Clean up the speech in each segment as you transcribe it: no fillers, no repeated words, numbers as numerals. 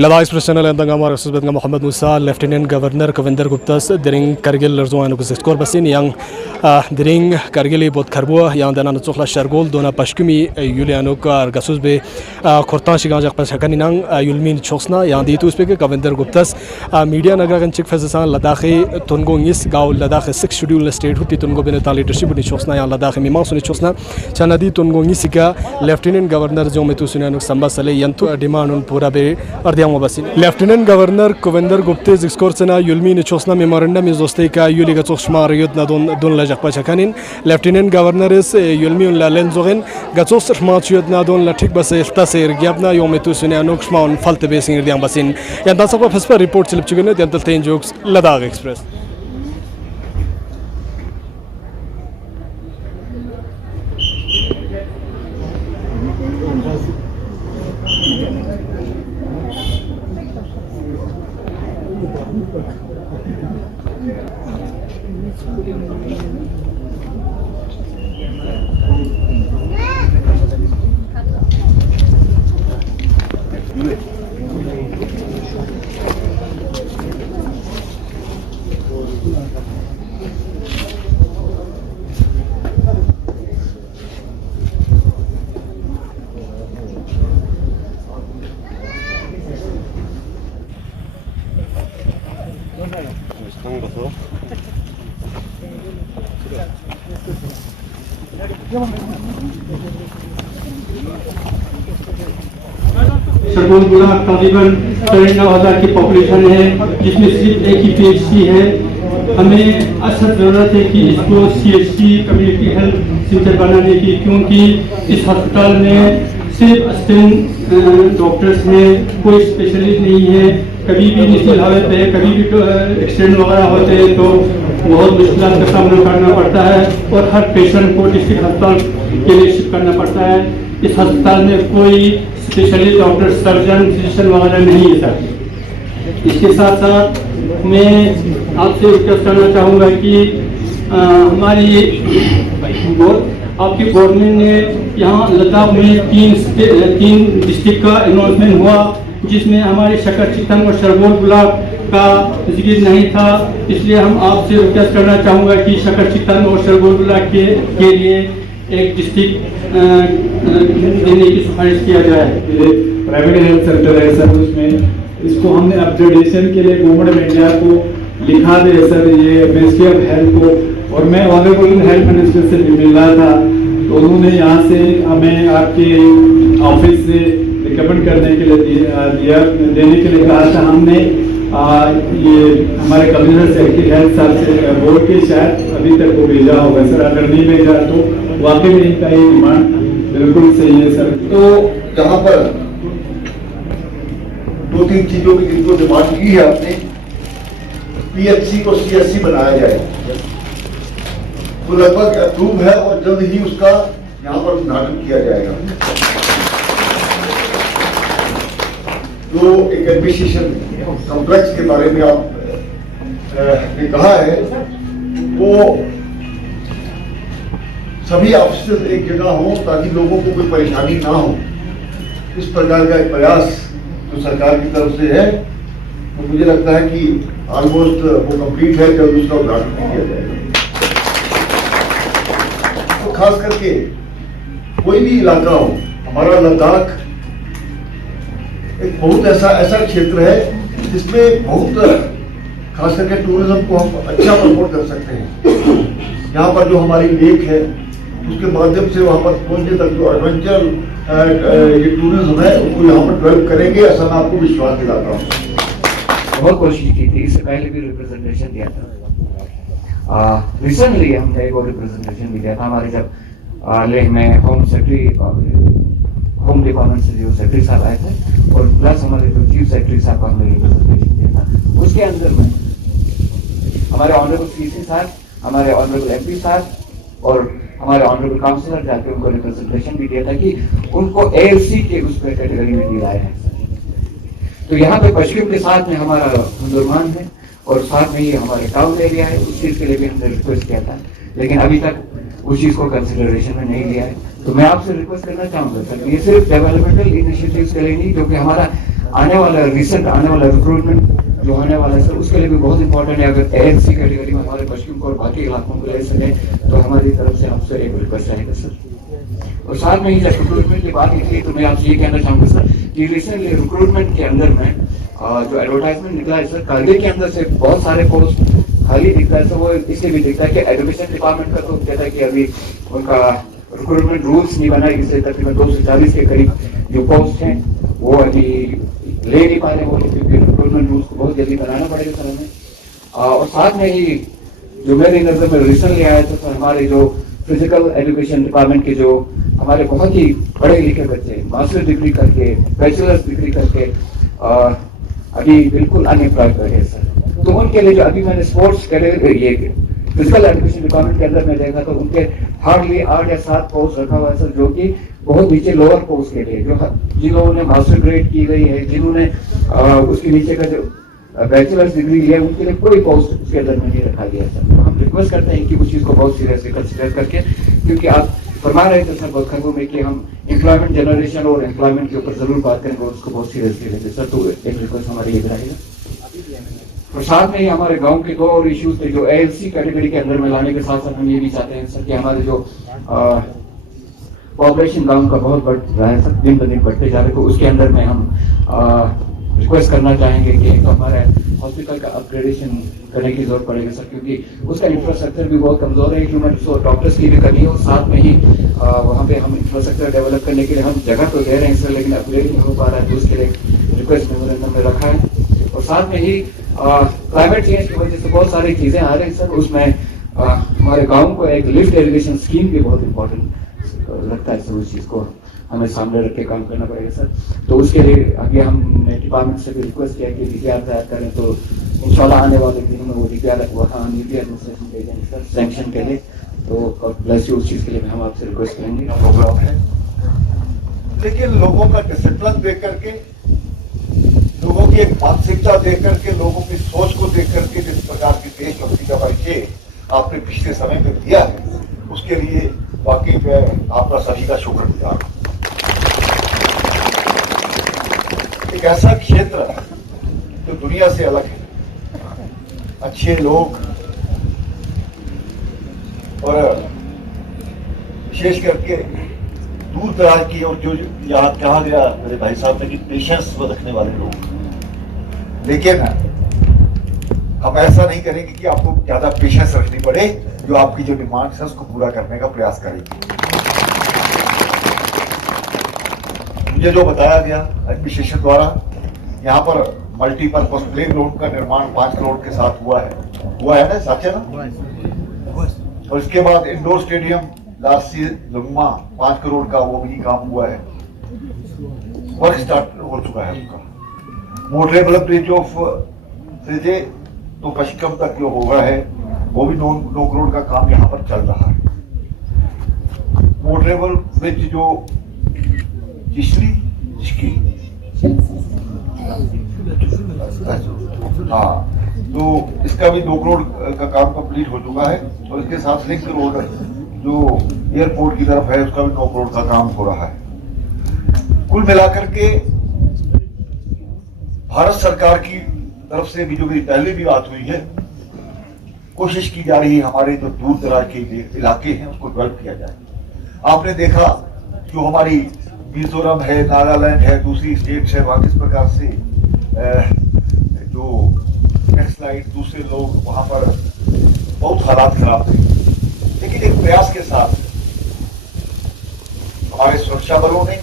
Ladakh express channel अंतंगा रसबत Mohammad मूसा lieutenant governor Kavinder Gupta दिरिंग Kargil लर्जुआन को सिस्कोर Bassein yang दिरिंग Kargil बोत खरबो yang दना नचोखला शरगोल दोना पश्किमी युलियानो का गसुस बे खोरता शिगा जक पसकन नंग युलमिन छोसना yang di tu speaker Kavinder Gupta media नगरगन चिक फजसा लद्दाख तुनगो इंगिस गाव लद्दाख 6 शेड्यूल स्टेट हुति तुनगो बेने ताली लीडरशिप नि छोसना yang लद्दाख मिमा सुनि छोसना चनदी तुनगो इंगिसिका लेफ्टिनेंट गवर्नर जो में तु सुनानो संबा सले यंतु डिमांड उन पूरा बे लेफ्टिनेंट गवर्नर कविंदर गुप्ते जिक्सकोर्सना युलमी निचोसना मेमोरेंडम इजोस्ते का युली गचोखमा रियोत ना दोन लजक पचकानिन लेफ्टिनेंट गवर्नर इस युलमी उन लालेन जोगन गचोस खमाचियोत ना दोन लठिक बस इफ्ता से गियाबना योमेतु सुने अनुक्षमा उन फल्ते बेसिंग दियां बसिन यंता सब फसपा रिपोर्ट स्लिप चुगने यंतल तेन जोक्स लद्दाख एक्सप्रेस शरगोल तकरीबन 9,000 की पॉपुलेशन है, जिसमें सिर्फ एक ही पीएचसी है। हमें असल ज़रूरत है कि इसको सीएचसी कम्युनिटी हेल्थ सेंटर बनाने की, क्योंकि इस अस्पताल में सिर्फ असिस्टेंट डॉक्टर्स हैं, कोई स्पेशलिस्ट नहीं है। कभी भी निश्चित हालत है, कभी भी एक्सीडेंट वगैरह होते हैं तो बहुत मुश्किल का सामना करना पड़ता है और हर पेशेंट को डिस्ट्रिक्ट अस्पताल के लिए शिफ्ट करना पड़ता है। इस अस्पताल में कोई स्पेशलिस्ट डॉक्टर, सर्जन, फिजिशियन वगैरह नहीं है सर। इसके साथ साथ मैं आपसे रिक्वेस्ट करना चाहूँगा कि हमारी आपकी गवर्नमेंट ने यहाँ लद्दाख में तीन डिस्ट्रिक्ट का अनाउंसमेंट हुआ, जिसमें हमारे शकर चितन और शरगोल ब्लॉक का जिक्र नहीं था। इसलिए हम आपसे रिक्वेस्ट करना चाहूँगा कि शकर चितन और शरगोल ब्लॉक के लिए एक डिस्ट्रिक्ट देने की सिफारिश किया जाए। प्राइवेट हेल्थ सेंटर है सर, उसमें इसको हमने अपग्रेडेशन के लिए गवर्नमेंट ऑफ इंडिया को लिखा दे सर, ये मिनिस्ट्री ऑफ हेल्थ को। और मैं ऑनरेबल हेल्थ मिनिस्टर से भी मिल रहा था, तो उन्होंने यहाँ से हमें आपके ऑफिस से रिकमेंड करने के लिए देने के लिए कहा था। हमने ये हमारे कमिश्नर सेक्रेटरी हेल्थ साहब से बोल के शायद अभी तक वो भेजा होगा सर। अगर नहीं भेजा तो वाकई में इनका ये डिमांड बिल्कुल सही है सर। तो जहाँ पर 2-3 चीजों की जिनको डिमांड की है आपने, पीएचसी को सीएचसी बनाया जाए, तो लगभग अप्रूव है और जल्द ही उसका यहाँ पर उद्घाटन किया जाएगा। जो एक एडमिनिस्ट्रेशन कॉम्प्लेक्स के बारे में आपने कहा है, वो सभी ऑफिस एक जगह हो ताकि लोगों को कोई परेशानी ना हो। इस प्रकार का एक प्रयास जो सरकार की तरफ से है, तो मुझे लगता है कि ऑलमोस्ट वो कंप्लीट है, जल्द उसका उद्घाटन किया जाएगा। तो खास करके कोई भी इलाका हो, हमारा लद्दाख एक बहुत ऐसा क्षेत्र है जिसमें बहुत खास करके टूरिज्म को हम अच्छा प्रमोट कर सकते हैं। यहाँ पर जो हमारी लेक है, उसके माध्यम से वहाँ पर पहुँचने तक जो एडवेंचर ये टूरिज्म है, उसको यहाँ पर डेवलप करेंगे, ऐसा मैं आपको विश्वास दिलाता हूँ। बहुत कोशिश की थी, इससे पहले भी रिप्रेजेंटेशन दिया था। रिसेंटली हमने एक और रिप्रेजेंटेशन भी दिया था, हमारे जब लेह में होम डिपार्टमेंट से जो सेक्रेटरी साहब आए थे, और प्लस हमारे जो चीफ सेक्रेटरी साहब का हमने रिप्रेजेंटेशन दिया था। उसके अंदर में हमारे ऑनरेबल सीसी साहब, हमारे ऑनरेबल एमपी साहब और हमारे ऑनरेबल काउंसिलर जाके उनको रिप्रेजेंटेशन भी दिया था कि उनको एएलसी के उस पर कैटेगरी में दिया है। तो यहाँ पे पश्चिम के साथ में हमारा मुसलमान है और साथ में ये हमारे टाउन एरिया है, उस चीज़ के लिए भी हमने रिक्वेस्ट किया था, लेकिन अभी तक उस चीज़ को कंसिडरेशन में नहीं लिया है। तो मैं आपसे रिक्वेस्ट करना चाहूँगा सर, ये सिर्फ डेवलपमेंटल इनिशिएटिव्स के लिए नहीं, क्योंकि हमारा आने वाला रिक्रूटमेंट जो होने वाला है सर, उसके लिए भी बहुत इंपॉर्टेंट है। अगर एएनसी कैटेगरी में हमारे पश्चिम को और बाकी इलाकों को ले सकें तो हमारी तरफ से आपसे एक रिक्वेस्ट रहेगा सर। और साथ में ही जब रिक्रूटमेंट की बात निकली तो मैं आपसे ये कहना चाहूँगा सर कि रिसेंटली रिक्रूटमेंट के अंदर में जो एडवर्टाइजमेंट निकला है सर, कारगिल के अंदर से बहुत सारे पोस्ट खाली दिखता है सर। वो इसलिए भी दिखता है कि एजुकेशन डिपार्टमेंट का तो कहता है कि अभी उनका रिक्रूटमेंट रूल्स नहीं बना है, इसलिए तकरीबन 240 के करीब जो पोस्ट हैं वो अभी ले नहीं पा रहे वो लोग, क्योंकि रिक्रूटमेंट रूल्स को बहुत जल्दी बनाना पड़ेगा सर हमें। और साथ में ही जो मेरी नज़र में रिसेंटली आया था सर, हमारे जो फिजिकल एजुकेशन डिपार्टमेंट के जो हमारे बहुत ही पढ़े लिखे बच्चे मास्टर डिग्री करके, बैचलर्स डिग्री करके अभी बिल्कुल अनएम्प्लॉयड बैठे हैं सर। तो उनके लिए जो अभी मैंने स्पोर्ट्स कैटेगरी ये फिजिकल एजुकेशन डिपार्टमेंट के अंदर में देखा तो उनके हार्डली 8 या 7 पोस्ट रखा हुआ है सर, जो कि बहुत नीचे लोअर पोस्ट के लिए, जो जिन लोगों ने मास्टर ग्रेड की गई है, जिन्होंने उसके नीचे का जो बैचलर्स डिग्री लिया है, उनके लिए कोई पोस्ट उसके अंदर में नहीं रखा गया सर। तो हम रिक्वेस्ट करते हैं कि उस चीज़ को बहुत सीरियसली कंसिडर करके, क्योंकि आप फरमा रहे थे सर बखरगो में कि हम एम्प्लॉयमेंट जनरेशन और एम्प्लॉयमेंट के ऊपर जरूर बात करेंगे और उसको बहुत सीरियसली लेंगे सर। तो एक रिक्वेस्ट हमारी ये रहेगा। और साथ में ही हमारे गांव के 2 और इश्यूज थे जो एएलसी कैटेगरी के अंदर में लाने के साथ साथ हम ये भी चाहते हैं सर कि हमारे जो पॉपुलेशन गांव का बहुत बढ़ रहा है सर, दिन ब दिन बढ़ते जा रहे हैं, तो उसके अंदर में हम रिक्वेस्ट करना चाहेंगे कि तो हमारे हॉस्पिटल का अपग्रेडेशन करने की जरूरत पड़ेगी सर, क्योंकि उसका इंफ्रास्ट्रक्चर भी बहुत कमजोर है, ह्यूमन रिसोर्स डॉक्टर्स की भी कमी है। और साथ में ही वहाँ पे हम इंफ्रास्ट्रक्चर डेवलप करने के लिए हम जगह तो दे रहे हैं सर, लेकिन अपग्रेड नहीं हो पा रहा है, तो उसके लिए रिक्वेस्ट मेमोरेंडम में रखा है। और साथ में ही क्लाइमेट चेंज की वजह से बहुत सारी चीजें आ रही हैं सर, उसमें हमारे गाँव को एक लिफ्ट इरिगेशन स्कीम भी बहुत इंपॉर्टेंट लगता है सर, उस चीज़ को हमें सामने रख के काम करना पड़ेगा सर। तो उसके लिए आगे हमने डिपार्टमेंट से भी रिक्वेस्ट किया कि डीपीआर तैयार करें, तो इंशाल्लाह आने वाले दिनों में वो डीपीआर वहाँ नीति एडमिनिस्ट्रेशन भेजेंगे सर सैंक्शन के लिए। तो प्लस उस चीज़ के लिए हम आपसे रिक्वेस्ट करेंगे। प्रोग्राम है, लेकिन लोगों का डिसिप्लिन देख करके, लोगों की एक मानसिकता देख करके, लोगों की सोच को देख करके जिस प्रकार की देशभक्ति का परिचय आपने पिछले समय में दिया है, उसके लिए वाकई मैं आपका सभी का शुक्रगुजार हूँ। एक ऐसा क्षेत्र जो दुनिया से अलग है, अच्छे लोग और विशेष करके दूर दराज की, और जो यहाँ कहा गया मेरे भाई साहब ने कि पेशेंस रखने वाले लोग। लेकिन हम ऐसा नहीं करेंगे कि आपको ज्यादा पेशेंस रखनी पड़े, जो आपकी जो डिमांड है उसको पूरा करने का प्रयास करेंगे। मुझे जो बताया गया एडमिनिस्ट्रेशन द्वारा, यहाँ पर मल्टीपर्पज प्ले ग्राउंड का निर्माण 5 करोड़ के साथ हुआ है ना, सच है ना? और इसके बाद इंडोर स्टेडियम लासी लुम्मा 5 करोड़ का वो भी काम हुआ है, वर्क स्टार्ट हो चुका है उसका। मोटरेबल ब्रिज ऑफ फ्रिजे तो पश्चिम तक जो होगा है वो भी 9 करोड़ का काम यहाँ पर चल रहा है। मोटरेबल ब्रिज जो हाँ, तो इसका भी 2 करोड़ का काम कंप्लीट हो चुका है। और इसके साथ लिंक रोड जो एयरपोर्ट की तरफ है उसका भी 9 करोड़ का काम हो रहा है। कुल मिलाकर के भारत सरकार की तरफ से भी जो मेरी पहले भी बात हुई है, कोशिश की जा रही है हमारे जो दूर दराज के इलाके हैं उसको डेवलप किया जाए। आपने देखा जो हमारी मिजोरम है, नागालैंड है, दूसरी स्टेट्स है, वहां किस प्रकार से जो नक्सलाइट दूसरे लोग वहां पर बहुत हालात खराब थे, लेकिन एक प्रयास के साथ हमारे सुरक्षा बलों ने,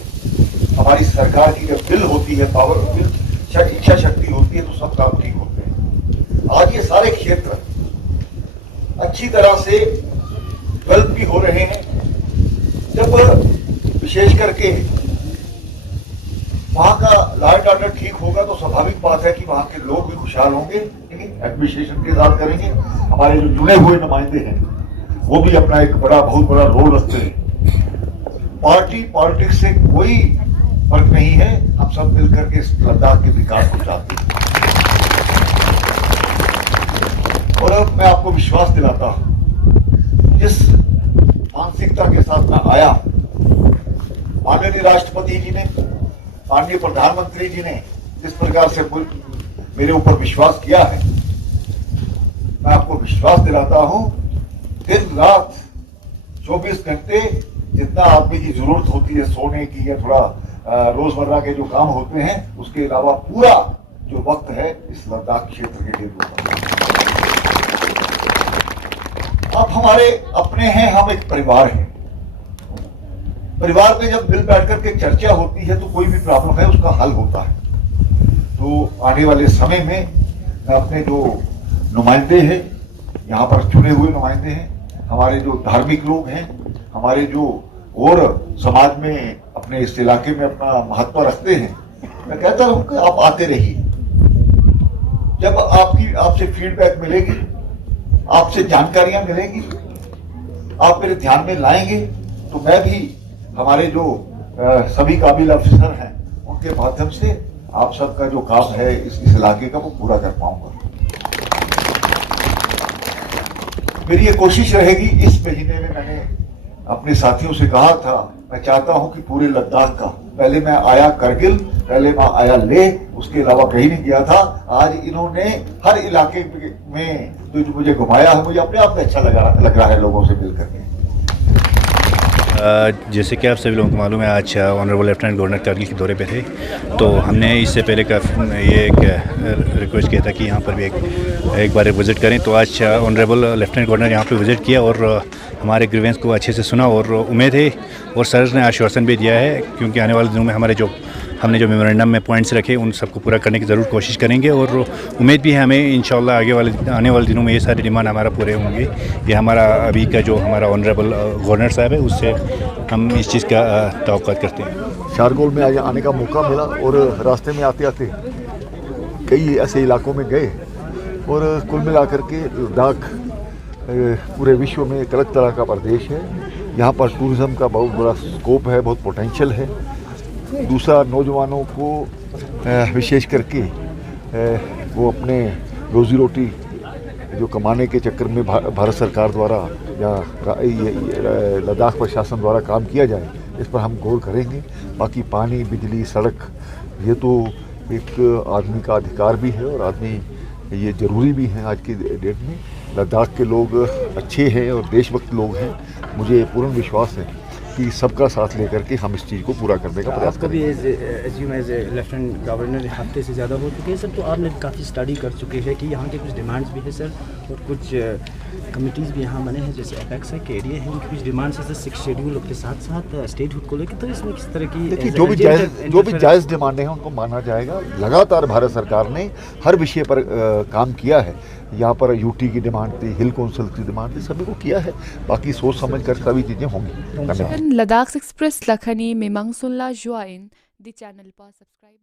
हमारी सरकार की जब बिल होती है, पावर बिल, इच्छा शक्ति होती है, तो सब काम ठीक होते हैं। आज ये सारे क्षेत्र अच्छी तरह से डेवलप भी हो रहे हैं। जब विशेष करके वहां का लॉ एंड ऑर्डर ठीक होगा तो स्वाभाविक बात है कि वहां के लोग भी खुशहाल होंगे, लेकिन एडमिनिस्ट्रेशन के साथ करेंगे। हमारे जो चुने हुए नुमाइंदे हैं वो भी अपना एक बहुत बड़ा रोल रखते हैं। पार्टी पॉलिटिक्स से कोई फर्क नहीं है, हम सब मिलकर के लद्दाख के विकास को चाहते हैं। और अब मैं आपको विश्वास दिलाता हूं, जिस मानसिकता के साथ मैं आया, माननीय राष्ट्रपति जी ने, माननीय प्रधानमंत्री जी ने जिस प्रकार से मेरे ऊपर विश्वास किया है, मैं आपको विश्वास दिलाता हूं, दिन रात 24 घंटे जितना आदमी की जरूरत होती है सोने की या थोड़ा रोजमर्रा के जो काम होते हैं, उसके अलावा पूरा जो वक्त है इस लद्दाख क्षेत्र के लिए दूंगा। आप हमारे अपने हैं, हम एक परिवार हैं। परिवार में जब मिल बैठ करके चर्चा होती है तो कोई भी प्रॉब्लम है उसका हल होता है। तो आने वाले समय में मैं अपने जो नुमाइंदे हैं, यहाँ पर चुने हुए नुमाइंदे हैं, हमारे जो धार्मिक लोग हैं, हमारे जो और समाज में अपने इस इलाके में अपना महत्व रखते हैं, मैं कहता हूं कि आप आते रहिए। जब आपसे फीडबैक मिलेगी, आपसे जानकारियां मिलेंगी, आप मेरे ध्यान में लाएंगे, तो मैं भी हमारे जो सभी काबिल अफसर हैं उनके माध्यम से आप सबका जो काम है इस इलाके का वो पूरा कर पाऊंगा। मेरी ये कोशिश रहेगी, इस महीने में मैंने अपने साथियों से कहा था, मैं चाहता हूं कि पूरे लद्दाख का, पहले मैं आया करगिल, पहले मैं आया लेह, उसके अलावा कहीं नहीं गया था। आज इन्होंने हर इलाके में जो मुझे घुमाया है, मुझे अपने आप में अच्छा लग रहा है लोगों से मिलकर के। जैसे कि आप सभी लोगों को मालूम है, आज ऑनरेबल लेफ्टिनेंट गवर्नर करगिल के दौरे पे थे, तो हमने इससे पहले का ये एक रिक्वेस्ट किया था कि यहाँ पर भी एक बार विज़िट करें। तो आज ऑनरेबल लेफ्टिनेंट गवर्नर यहाँ पे विज़िट किया और हमारे ग्रीवेंस को अच्छे से सुना और उम्मीद है, और सर ने आश्वासन भी दिया है, क्योंकि आने वाले दिनों में हमने जो मेमोरेंडम में पॉइंट्स रखे उन सबको पूरा करने की ज़रूर कोशिश करेंगे। और उम्मीद भी है हमें इंशाल्लाह आने वाले दिनों में ये सारे डिमांड हमारा पूरे होंगे। ये हमारा अभी का जो हमारा ऑनरेबल गवर्नर साहब है, उससे हम इस चीज़ का तवक्कुआ करते हैं। शारगोल में आज आने का मौका मिला और रास्ते में आते आते कई ऐसे इलाकों में गए, और कुल मिलाकर के लद्दाख पूरे विश्व में एक अलग तरह का प्रदेश है। यहाँ पर टूरिज़्म का बहुत बड़ा स्कोप है, बहुत पोटेंशियल है। दूसरा, नौजवानों को विशेष करके वो अपने रोज़ी रोटी जो कमाने के चक्कर में भारत सरकार द्वारा या लद्दाख प्रशासन द्वारा काम किया जाए, इस पर हम गौर करेंगे। बाकी पानी, बिजली, सड़क, ये तो एक आदमी का अधिकार भी है और आदमी ये ज़रूरी भी है आज की डेट में। लद्दाख के लोग अच्छे हैं और देशभक्त लोग हैं। मुझे पूर्ण विश्वास है कि सबका साथ लेकर के हम इस चीज़ को पूरा करने का प्रयास करेंगे। एज लेफ्टिनेंट गवर्नर हफ्ते से ज़्यादा हो चुके हैं सर, तो आपने काफ़ी स्टडी कर चुके हैं कि यहाँ के कुछ डिमांड्स भी है सर, और कुछ कमिटीज़ भी यहाँ बने हैं, जैसे एपेक्स है, केडीए है, उनकी कुछ डिमांड्स है 6 शेड्यूल के साथ साथ स्टेटहुड को लेकर। तो इसमें किस तरह की देखिए, जो भी जायज़ डिमांडें हैं उनको माना जाएगा। लगातार भारत सरकार ने हर विषय पर काम किया है। यहाँ पर यूटी की डिमांड थी, हिल काउंसिल की डिमांड थी, सभी को किया है। बाकी सोच समझ कर सभी चीज़ें होंगी। धन्यवाद। लद्दाख एक्सप्रेस लखनी मेमंग सुनला जुआइन द चैनल पर सब्सक्राइब